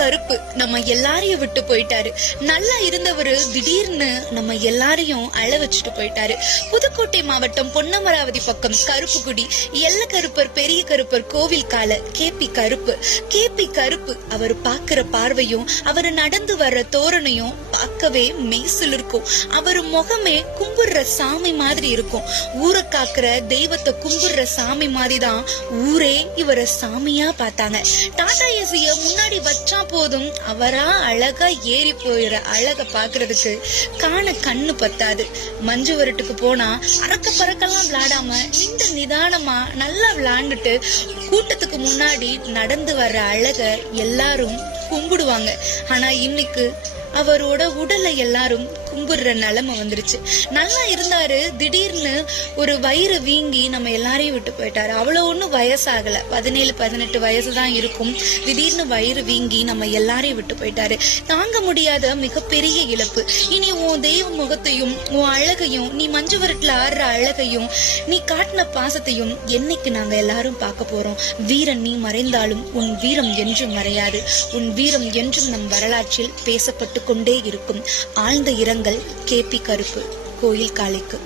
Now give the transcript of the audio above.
கருப்பு நம்ம எல்லாரையும் விட்டு போயிட்டாரு. நல்லா இருந்தவரு திடீர்னு நம்ம எல்லாரையும் அழ வச்சுட்டு போயிட்டாரு. புதுக்கோட்டை மாவட்டம் பொன்னமராவதி பக்கம் கருப்புக்குடி எல்ல கருப்பர் பெரிய கருப்பர் கோவில் கால கேபி கருப்பு அவர் பாக்குற பார்வையும் அவர் நடந்து வர்ற தோரணையும் பார்க்கவே மெய்சில் இருக்கும். அவர் முகமே கும்பிடுற சாமி மாதிரி இருக்கும். ஊரை காக்குற தெய்வத்தை கும்பிடுற சாமி மாதிரிதான் ஊரே இவரை சாமியா பார்த்தாங்க. டாடா ஏசிய முன்னாடி வச்சா போதும் அவரா அழகா ஏறி போயிற அழக பாக்குறதுக்கு காண கண்ணு பத்தாது. மஞ்சு வரட்டுக்கு போனா அறக்க பறக்கெல்லாம் விளையாடாம நிதானமா நல்லா விளையாண்டுட்டு கூட்டத்துக்கு முன்னாடி நடந்து வர்ற அழக எல்லாரும் கும்பிடுவாங்க. ஆனா இன்னைக்கு அவரோட உடலை எல்லாரும் கும்பிடுற நிலைமை வந்துருச்சு. நல்லா இருந்தாரு, திடீர்னு ஒரு வயிறு வீங்கி நம்ம எல்லாரையும் விட்டு போயிட்டாரு. அவ்வளவு ஒன்னும் வயசாகல, 17-18 வயசுதான் இருக்கும். திடீர்னு வயிறு வீங்கி நம்ம எல்லாரையும் விட்டு போயிட்டாரு. தாங்க முடியாத மிகப்பெரிய இழப்பு. இனி உன் தெய்வ முகத்தையும் உன் அழகையும் நீ மஞ்சு வரட்டுல ஆடுற அழகையும் நீ காட்டின பாசத்தையும் என்னைக்கு நாங்க எல்லாரும் பார்க்க போறோம்? வீரன் நீ மறைந்தாலும் உன் வீரம் என்றும் மறையாது. உன் வீரம் என்றும் நம் வரலாற்றில் பேசப்பட்டு கொண்டே இருக்கும். ஆழ்ந்த இரங்கல் கேபி கருப்பு கோயில் காளைக்கு.